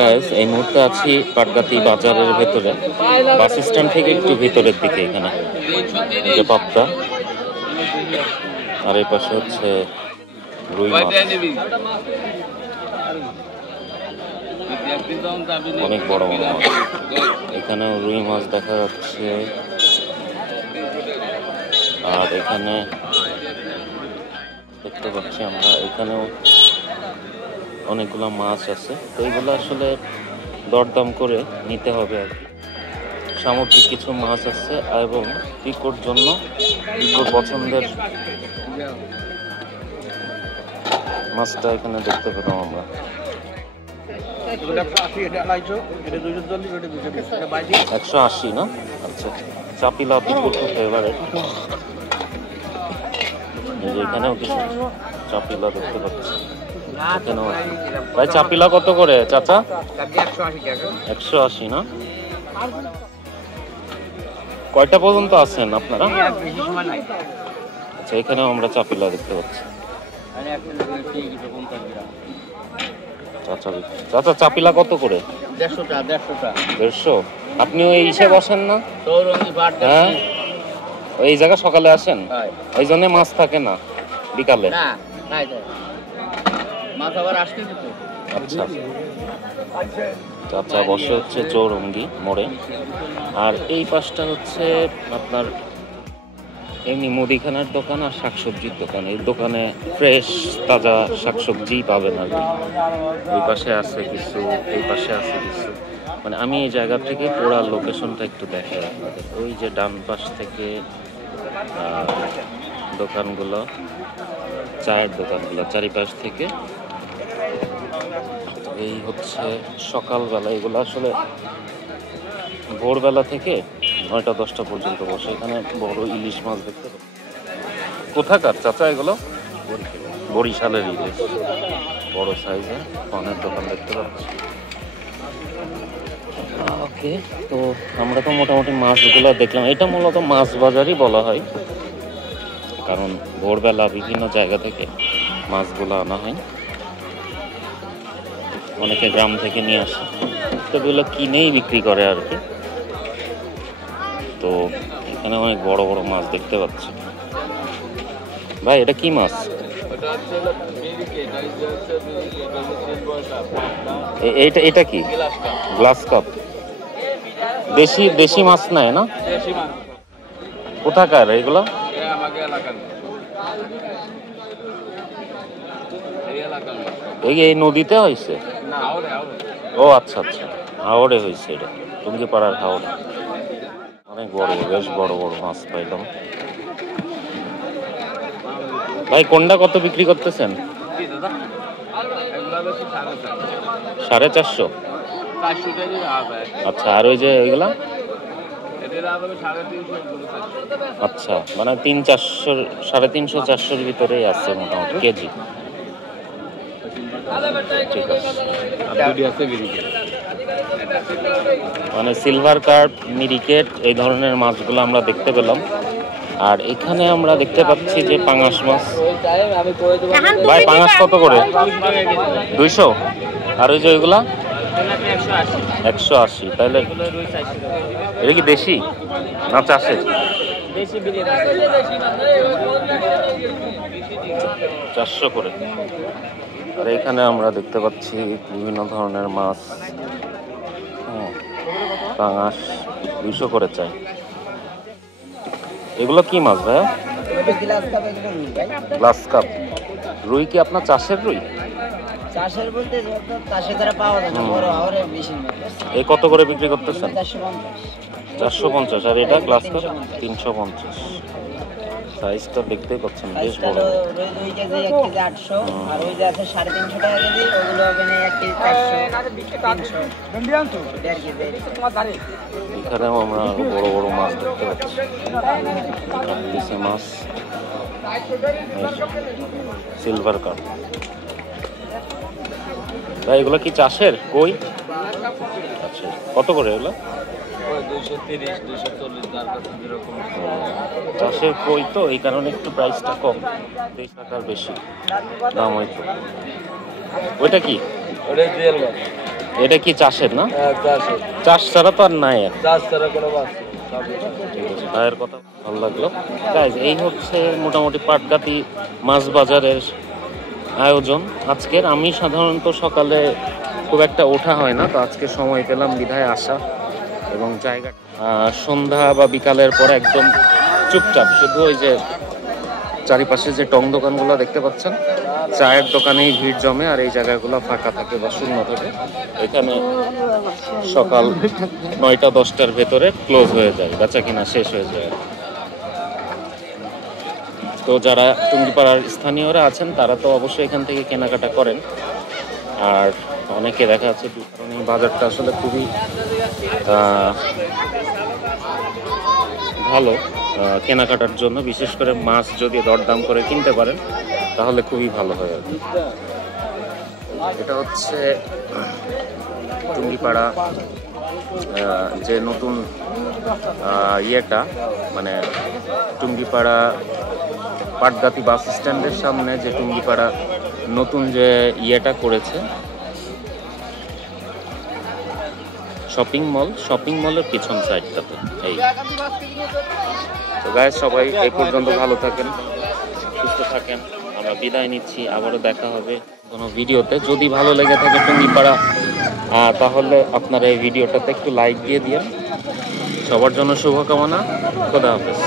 Guys এই মুহূর্তে আছি পাটগাতি বাজারের ভেতরে, বাস স্ট্যান্ড থেকে একটু ভেতরের দিকে। এখানে যে পাপটা, আর এই পাশে হচ্ছে রুই মাছ, অনেক বড় বড় মাছ। এখানেও রুই মাছ দেখা যাচ্ছে, আর এখানে দেখতে পাচ্ছি আমরা এখানেও অনেকগুলো মাছ আছে। তো এইগুলো আসলে দরদাম করে নিতে হবে আর কি। সামুদ্রিক কিছু মাছ আছে এবং পিকোর জন্য পিকোর পছন্দের মাছটা এখানে দেখতে পেলাম আমরা। 180 না? আচ্ছা, চাপিলা পিকোর খুব ফেভারিট। এখানেও কিছু চাপিলা দেখতে পাচ্ছি। ভাই চাপিলা কত করে চাচা? 180 না? কয়টা পর্যন্ত আছেন আপনারা? আচ্ছা, এখানেও আমরা চাপিলা দেখতে পাচ্ছি। চাচা চাপিলা কত করে? 150। আপনি ওই ইসে বসেন না? হ্যাঁ, ওই জায়গা সকালে আসেন, ওই জন্য মাছ থাকে না বিকালে। আচ্ছা, চাচা বসে হচ্ছে চৌরঙ্গি মোড়ে। আর এই পাশটা হচ্ছে আপনার এমনি মুদিখানার দোকান আর শাকসবজির দোকান। এই দোকানে ফ্রেশ তাজা শাকসবজি পাবেন আর কি। ওই পাশে আছে কিছু, এই পাশে আছে কিছু। মানে আমি এই জায়গা থেকে পুরো লোকেশনটা একটু দেখাই আপনাদের। ওই যে ডান পাশ থেকে দোকানগুলো, চায়ের দোকানগুলো চারিপাশ থেকে। এই হচ্ছে সকালবেলা, এগুলো আসলে ভোরবেলা থেকে 9টা-10টা পর্যন্ত বসে। এখানে বড় ইলিশ মাছ দেখতে পাবো। কোথাকার চাচা এগুলো? বরিশালের ইলিশ, বড় সাইজের পানের দোকান দেখতে পাচ্ছি। ওকে, তো আমরা তো মোটামুটি মাছগুলো দেখলাম। এটা মূলত মাছ বাজারই বলা হয়, কারণ ভোরবেলা বিভিন্ন জায়গা থেকে মাছগুলো আনা হয়। অনেকে গ্রাম থেকে নিয়ে আসে, তো এগুলো কিনেই বিক্রি করে আর কি। তো এখানে অনেক বড় বড় মাছ দেখতে পাচ্ছি। ভাই এটা কি মাছ? এটা কি? Glass cup. দেশি মাছ নাই না? কোথাকার এগুলো? এই নদীতে হয়েছে? ও আচ্ছা আচ্ছা, হাওড়ে হয়েছে এটা, টুঙ্গিপাড়ার হাওড়ে। অনেক বড়, বেশ বড় বড় মাছ পাইলাম। ভাই কোনটা কত বিক্রি করতেছেন? 450। আচ্ছা, আর ওই যে ওইগুলা? আচ্ছা, মানে 300-400, 350-400-র ভিতরেই আছে মোটামুটি কেজি। ঠিক আছে, মানে সিলভার কার্প, মিরিকেট এই ধরনের মাছগুলো আমরা দেখতে পেলাম। আর এখানে আমরা দেখতে পাচ্ছি যে পাঙাশ মাছ। ভাই পাঙাশ কত করে? 200। আর ওই যে ওইগুলা 180। তাহলে এটা কি দেশি না চাষের? 400 করে। আর এখানে আমরা দেখতে পাচ্ছি বিভিন্ন ধরনের মাছ। পাঙাশ 200 করে চাই। এগুলো কি মাছ ভাইয়া? Glass cup. রুই কি আপনার চাষের রুই? চাষের বলতে চাষে দ্বারা পাওয়া যায় না, বড় হাওরে বেশি। এই কত করে বিক্রি করতেছেন? 450। আর এটা গ্লাস কাপ 350। সাইজটা দেখতেই পাচ্ছেন, বেশ বড়। রুই কেজি 1 কেজি 800, আর ওই যে আছে 350 টাকা কেজি, ওগুলো মানে 1 কেজি 400, 300, 1.5 কেজি। এখানেও আমরা বড় বড় মাছ দেখতে পাচ্ছি। কাটপিসে মাছ, সিলভার কার্প। তাই এগুলো কি চাষের কই? আচ্ছা, কত করে এগুলো? 230-240 চাষের কই, তো এই কারণে একটু প্রাইসটা কম, 30 টাকার বেশি দাম হয়তো। ওইটা কি? এটা কি চাষের না? হ্যাঁ, চাষে। চাষ ছাড়া তো আর নাই আর। চাষ ছাড়া কোনো মাছ নেই। ঠিক আছে, ভাইয়ের কথা ভালো লাগলো। গাইজ, এই হচ্ছে মোটামুটি পাটগাতি মাছ বাজারের আয়োজন আজকের। আমি সাধারণত সকালে খুব একটা ওঠা হয় না, তো আজকে সময় পেলাম বিধায় আসা, এবং জায়গা সন্ধ্যা বা বিকালের পরে একদম চুপচাপ, শুধু ওই যে চারিপাশে যে টং দোকানগুলো দেখতে পাচ্ছেন, চায়ের দোকানেই ভিড় জমে, আর এই জায়গাগুলো ফাঁকা থাকে বা শূন্য থাকে। এখানে সকাল 9টা-10টার ভেতরে ক্লোজ হয়ে যায়, বেচা কিনা শেষ হয়ে যায়। তো যারা টুঙ্গিপাড়ার স্থানীয়রা আছেন তারা তো অবশ্যই এখান থেকে কেনাকাটা করেন, আর অনেকে দেখা যাচ্ছে কারণ এই বাজারটা আসলে খুবই ভালো কেনাকাটার জন্য, বিশেষ করে মাছ যদি দরদাম করে কিনতে পারেন তাহলে খুবই ভালো হয় আর কি। এটা হচ্ছে টুঙ্গিপাড়া যে নতুন ইয়েটা, মানে টুঙ্গিপাড়া পাটগাতি বাস স্ট্যান্ডের সামনে যে টুঙ্গিপাড়া নতুন যে ইয়েটা করেছে শপিং মলের পিছন সাইডটাতে। এই তো গাইস, সবাই এই পর্যন্ত ভালো থাকেন, সুস্থ থাকেন। আমরা বিদায় নিচ্ছি, আবারও দেখা হবে কোনো ভিডিওতে। যদি ভালো লেগে থাকে টুঙ্গিপাড়া, তাহলে আপনারা এই ভিডিওটাতে একটু লাইক দিয়ে দিন। সবার জন্য শুভকামনা। খোদা হাফেজ।